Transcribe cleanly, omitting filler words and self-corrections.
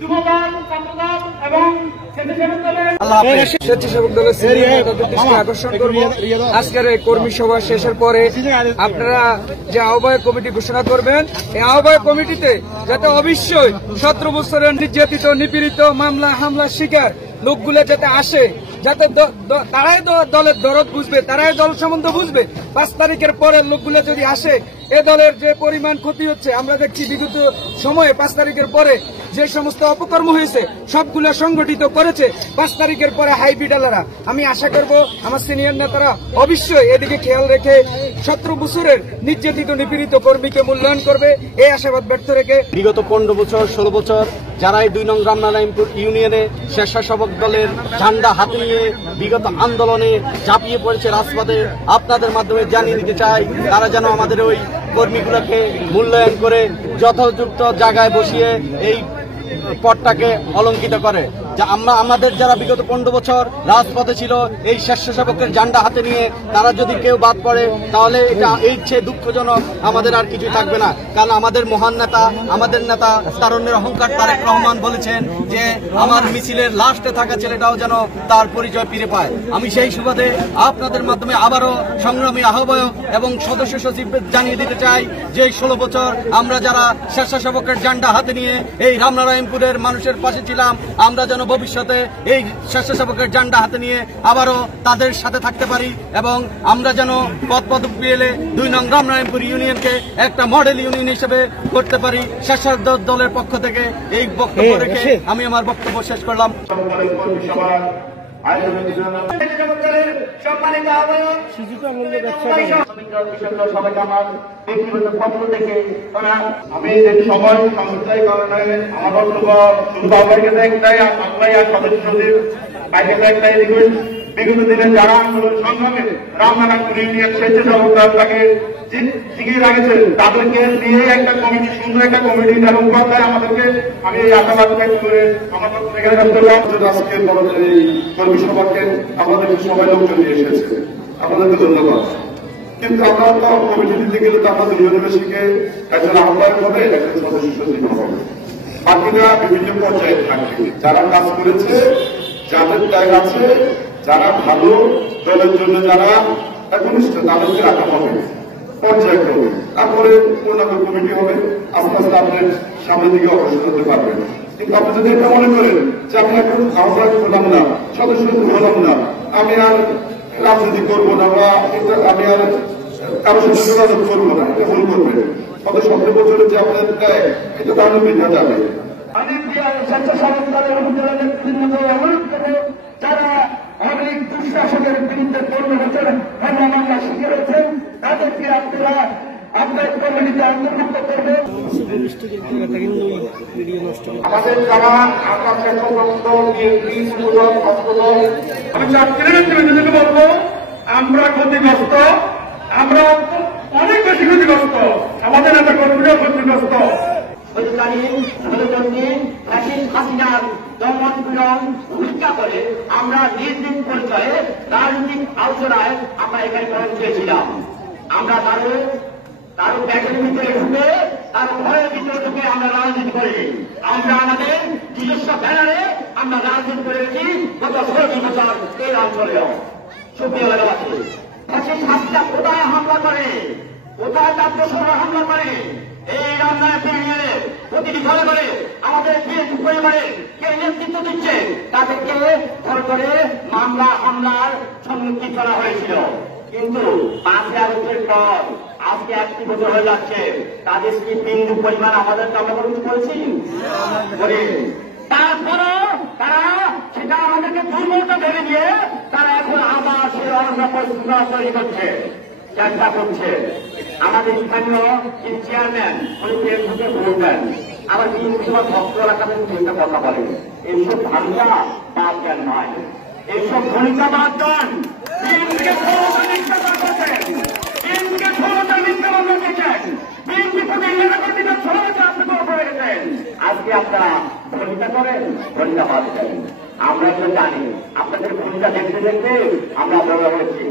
যুবদল, ছাত্রদল এবং স্বেচ্ছাসেবক দলের স্বেচ্ছাসেবক দলের আকর্ষণ করব। আজকের এই কর্মী সভা শেষের পরে আপনারা যে আহ্বায়ক কমিটি ঘোষণা করবেন, এই আহ্বায়ক কমিটিতে যাতে অবশ্যই 17 বছরের নির্যাতিত, নিপীড়িত, মামলা হামলা শিকার লোকগুলো যাতে আসে, যাতে তারাই দলের দরদ বুঝবে, তারাই দল সম্বন্ধ বুঝবে। 5 তারিখের পরের লোকগুলো যদি আসে, এ দলের যে পরিমাণ ক্ষতি হচ্ছে আমরা দেখছি বিগত সময়ে 5 তারিখের পরে যে সমস্ত অপকর্ম হয়েছে সবগুলো সংগঠিত করেছে 5 তারিখের পরে হাইবিডালারা। আমি আশা করব আমার সিনিয়র নেতারা অবশ্যই এদিকে খেয়াল রেখে 17 বছরের নির্যাতিত, নিপীড়িত কর্মীকে মূল্যায়ন করবে, এই আশাবাদ ব্যর্থ রেখে বিগত 15 বছর 16 বছর যারা এই 2 নং রামনারায়ণপুর ইউনিয়নে স্বেচ্ছাসেবক দলের ঝান্ডা হাতে নিয়ে বিগত আন্দোলনে ঝাঁপিয়ে পড়েছে রাজপথে, আপনাদের মাধ্যমে জানিয়ে দিতে চাই তারা যেন আমাদের ওই কর্মীগুলোকে মূল্যায়ন করে যথাযথ জায়গায় বসিয়ে এই পদটাকে অলঙ্কিত করে। যে আমাদের যারা বিগত 15 বছর রাজপথে ছিল এই স্বেচ্ছাসেবকের ঝান্ডা হাতে নিয়ে, তারা যদি কেউ বাদ পড়ে তাহলে এটা এই চেয়ে দুঃখজনক আমাদের আর কিছু থাকবে না। কারণ আমাদের মহান নেতা, আমাদের নেতা তারুণ্যের অহংকার তারেক রহমান বলেছেন যে আমার মিছিলের লাস্টে থাকা ছেলেটাও যেন তার পরিচয় ফিরে পায়। আমি সেই সুবাদে আপনাদের মাধ্যমে আবারও সংগ্রামী আহ্বায়ক এবং সদস্য সচিব জানিয়ে দিতে চাই যে 16 বছর আমরা যারা স্বেচ্ছাসেবকের ঝান্ডা হাতে নিয়ে এই রামনারায়ণপুরের মানুষের পাশে ছিলাম, আমরা যেন ভবিষ্যতে এই স্বেচ্ছাসেবকের ঝান্ডা হাতে নিয়ে আবারও তাদের সাথে থাকতে পারি এবং আমরা যেন পদপদবি পেলে 2 নং রামনারায়ণপুর ইউনিয়নকে একটা মডেল ইউনিয়ন হিসেবে করতে পারি। স্বেচ্ছাসেবক দলের পক্ষ থেকে এই বক্তব্য রেখে আমি আমার বক্তব্য শেষ করলাম। সম্মানিত আহ্বায়ক সবাইকে আমার ব্যক্তিগত পক্ষ থেকে আমি সময় সংস্থায় কারণে আমার বক্তব্য শুধু আহ্বায়কের একটাই, আপনারাই আর সদস্য সচিব বাইকের একটাই রিকোয়েস্ট, বিগত দিনে যারা আন্দোলন সংগ্রামে রামনারায়ণপুর ইউনিয়ন স্বেচ্ছাসেবক দল তাকে শিখিয়ে রাখেছে তাদেরকে নিয়ে একটা কমিটি, সুন্দর একটা কমিটি এবং কথায় আমাদেরকে আমি এই আশাবাদ ব্যক্ত করে আমার এখানে আজকের এই কর্মী সভাকে আমাদের সবাই লোকজন নিয়ে এসেছে, আপনাদেরকে ধন্যবাদ। কিন্তু আমরা তো কমিটি দিতে গেলে তো আমাদের ইউনিভার্সিটিকে একজন আহ্বায়ক হবে, একজন সদস্য সচিব হবে, বাকিরা বিভিন্ন পর্যায়ে থাকবে। যারা কাজ করেছে, যাদের ত্যাগ আছে, যারা ভালো দলের জন্য যারা একনিষ্ঠ তাদেরকে রাখা হবে পর্যায়ক্রমে, তারপরে পূর্ণাঙ্গ কমিটি হবে, আস্তে আস্তে আপনার সামনের দিকে অগ্রসর হতে পারবেন। কিন্তু আপনি যদি এটা মনে করেন যে আমি এখন আহ্বায়ক হলাম না, সদস্য হলাম না, আমি আর রাজনীতি করবো না বা আমি আর কারোর সাথে যোগাযোগ করবো না, এটা ভুল করবেন। তবে 17 বছরের যে আপনার দেয় এটা তাহলে বৃদ্ধা যাবে। যারা অনেক দুঃশাসনের বিরুদ্ধে পণ্য হচ্ছেন, মামলা শিখে রয়েছেন, তাদেরকে আপনারা আপনার কমিটিতে অন্তর্ভুক্ত করবেন। আমাদের জামান আমি চাকরির বলবো আমরা ক্ষতিগ্রস্ত, আমরা অনেক বেশি ক্ষতিগ্রস্ত, আমাদের একটা কর্মীরা ক্ষতিগ্রস্ত। দমন পীড়ন উপেক্ষা করে আমরা নিজ নিজ পরিচয়ে রাজনৈতিক আলোচনায় আমরা এখানে পৌঁছেছিলাম। আমরা তারও ব্যাগের ভিতরে ঢুকে, তার ঘরের ভিতরে ঢুকে আমরা রাজনীতি করি। আমরা আমাদের নিজস্ব ব্যানারে আমরা রাজনীতি করেছি গত 16 বছর এই অঞ্চলেও। সুপ্রিয় এলাকাবাসী, শাস্তিটা কোথায় হামলা করে, কোথায় তার প্রশ্ন হামলা করে, এই রামনারায়ণপুর ইউনিয়নে প্রতিটি ঘরে ঘরে আমাদের বিএনপি পরিবারে কে নেতৃত্ব দিচ্ছে তাদেরকে ঘর করে মামলা হামলার সম্মুখীন করা হয়েছিল। কিন্তু 5 আগস্টের পর আজকে 1 বছর হয়ে যাচ্ছে, তাদের কি বিন্দু পরিমাণ আমাদের আমরা কিছু করেছি? তারপরও তারা সেটা আমাদেরকে দুর্বলতা ভেবে দিয়ে তারা এখন আবার সেই অনশন তৈরি করছে, চেষ্টা করছে। আমাদের স্থানীয় যিনি চেয়ারম্যান উনি ফেসবুকে বলবেন, আবার বিধানসভা ভক্ত এলাকাদের চিন্তা কথা বলেন, এইসব ভাষা বাদ জ্ঞান নয়, এইসব ভূমিকা বাদ দেন। আজকে আপনারা ভূমিকা করেন, ভূমিকা বাদ দেন। আমরা তো জানি আপনাদের ভূমিকা দেখতে দেখতে আমরা বড় হয়েছি।